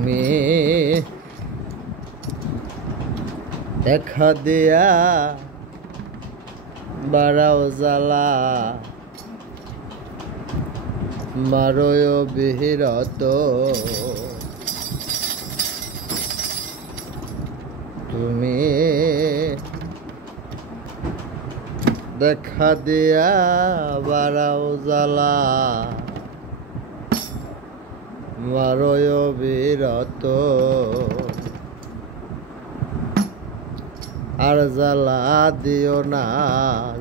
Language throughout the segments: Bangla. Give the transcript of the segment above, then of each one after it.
তুমি দেখা দিয়া বাড়াও জ্বালা মারয় বিহিরত তুমি দেখা দিয়া বাড়াও জ্বালা মারয় বিরত আর জ্বালা দিও না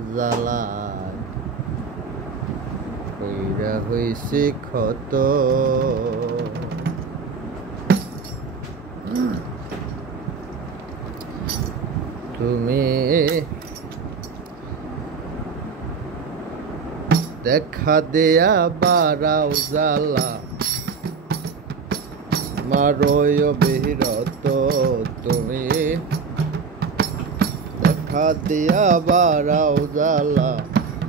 জ্বালা কইরা হইছি ক্ষত তুমি দেখা দেয়া বাড়াও জ্বালা মারয় বিরত তুমি দেখা দিয়া বাড়াও জ্বালা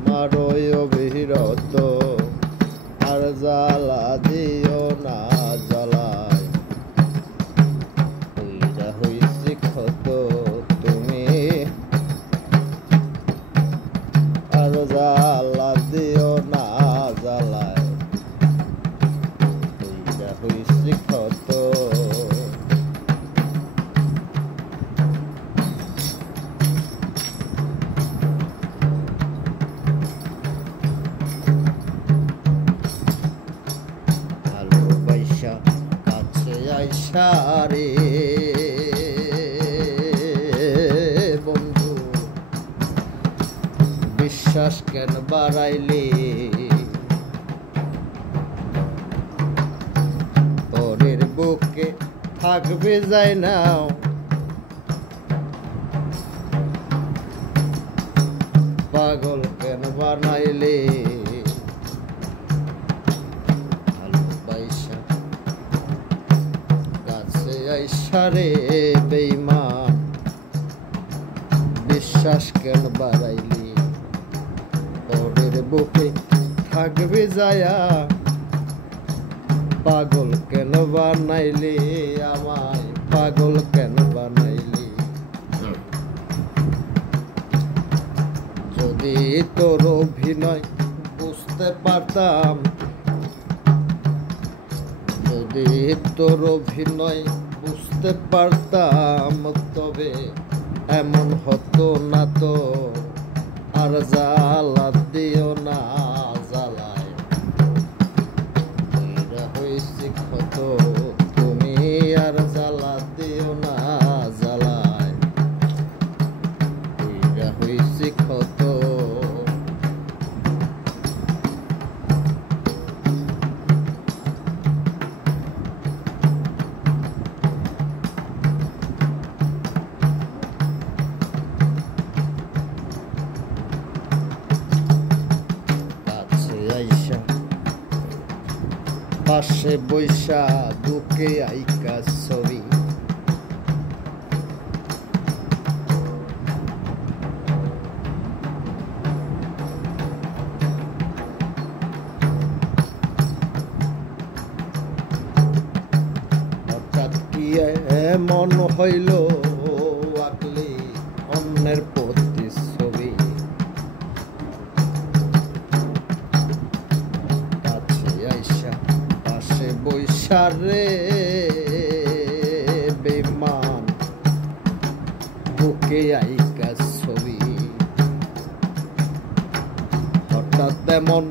মারয় বিরত আর জ্বালা দিও না জ্বালায় কইরা হইছি ক্ষত তুমি আর জ্বালা দিও না জ্বালায় কইরা হইছি ক্ষত কাছে আইসা রে বন্ধু বিশ্বাস কেন বাড়াইলি পরের বুকে থাকবে যায় নাও পাগল কেন বানাইলি আইসারে বেঈমান বিশ্বাস কেন বাড়াইলি পরের বুকে থাকবে যায়া পাগল কেন বানাইলি আমায় পাগল কেন বানাইলি যদি তোর অভিনয় বুঝতে পারতাম যদি তোর অভিনয় বুঝতে পারতাম তবে এমন হতো না তো আর জ্বালা দিও না জ্বালায় কইরা হইছি ক্ষত তুমি আর জ্বালা দিও না জ্বালায় কইরা হইছি ক্ষত পাশে বৈশা বুকে আইকা ছবি হঠাৎ কি এমন হইল আঁকলি অন্যের প্রতিচ্ছবি বৈশারে বেঈমান বুকে আইকা ছবি হঠাৎ এমন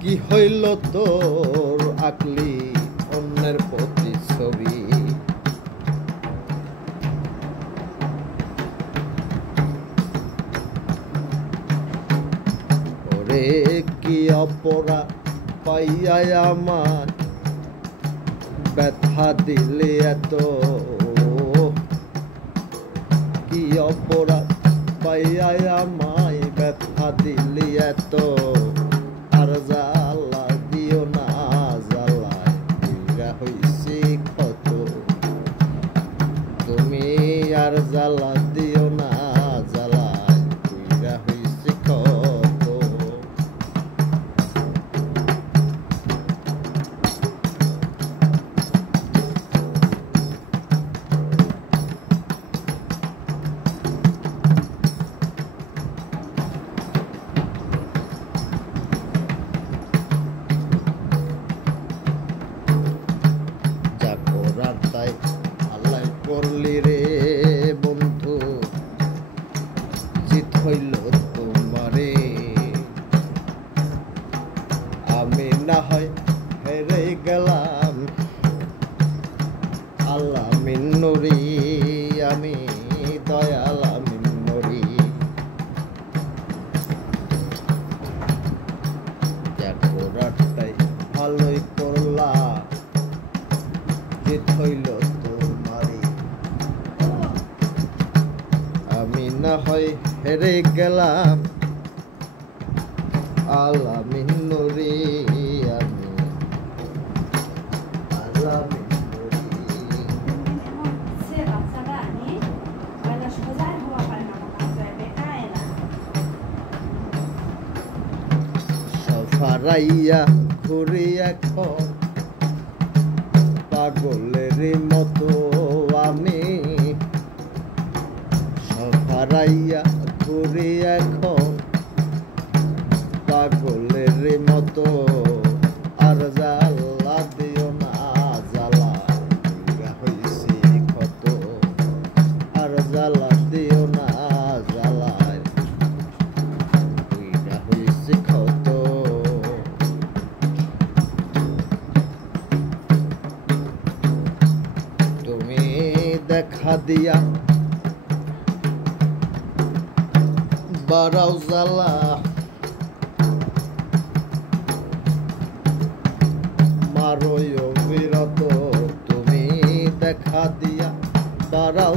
কি হইল তোর আঁকলি অন্যের প্রতিচ্ছবি ওরে কি অপরাধ পাইয়া আমার ব্যথা দিলে এত কি অপরাধ পাইয়া আমায় ব্যথা দিলে এত আর জ্বালা দিও না জ্বালায় কইরা হইছি ক্ষত তুমি আর জ্বালা দিও না জ্বালায় কইরা হইছি ক্ষত জিত হইল তোমারে আমি না হয় হেরে গেলাম আল্লাহ মিন্নুরি আমি দয়াল মিন্নুরি করাটাই ভালোই করলা জিত হইল তোমারে আমি না হয় হেরে গেলাম আল্লাহ মিন্নুরি আমি আল্লাহ সফারাইয়া ঘুরি এখন পাগলের মতো আমি সফারাইয়া ঘুরি এখন পাগলের মতো আর জ্বালা দিও না জ্বালা হইছি কত আর জ্বালা দিও না জ্বালায় হইছি কত তুমি দেখা দিয়া বারাও জ্বালা মারো বিরত তুমি দেখা দিয়া বারাও